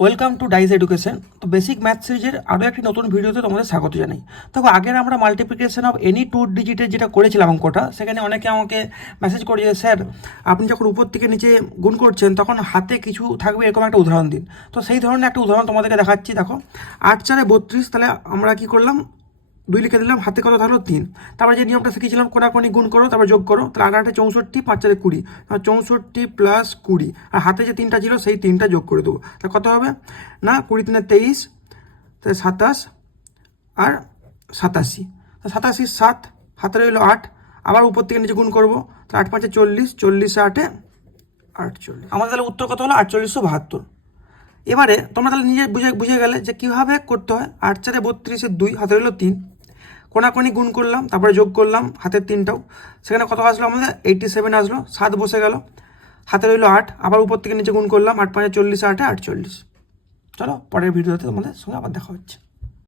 Welcome to Dice Education. তো basic math সিরিজের আরও একটি নতুন ভিডিওতে তোমাদের স্বাগত জানাই। দেখো, আগের আমরা মাল্টিপ্লিকেশন অফ এনি 2 ডিজিটের যেটা করেছিলাম অঙ্কটা, সেখানে অনেকে আমাকে মেসেজ করে যে স্যার আপনি যখন উপর থেকে নিচে গুণ করছেন তখন হাতে কিছু থাকবে, এরকম একটা উদাহরণ দিন। তো সেই ধরনের একটা উদাহরণ তোমাদেরকে দেখাচ্ছি। দেখো, 8 4 32, তাহলে আমরা কি করলাম, 2 লিখে দিলাম, হাতে কত থাকলো 3। তারপরে যে নিয়মটা শিখেছিলাম, কোনাকুনি গুণ করো, তারপর যোগ করো, তাহলে 8 8 64, 5 4 20, 64 প্লাস 20, আর হাতে যে 3টা ছিল সেই 3টা যোগ করে দেবো। তাহলে কত হবে না, 20 3 23, তাহলে 27 আর 87, 87 7, হাতে রইলো 8, আবার উপর থেকে নিচে গুণ করবো, তাহলে 8 5 40, 40 8 48, আমাদের তাহলে উত্তর কত হলো 4872। এবারে তোমরা তাহলে নিজে বুঝে গেলে যে কীভাবে করতে হয়। 8 4 32, 2, হাতে রইলো 3, কোনাকুনি গুণ করলাম, তারপরে যোগ করলাম হাতের 3টাও, সেখানে কত আসলো আমাদের 87 আসলো, 7 বসে গেল, হাতে রইলো 8, আবার উপর থেকে নিচে গুণ করলাম, 8 5 40 8 48। চলো পরের ভিডিওতে তোমাদের সঙ্গে আবার দেখা হচ্ছে।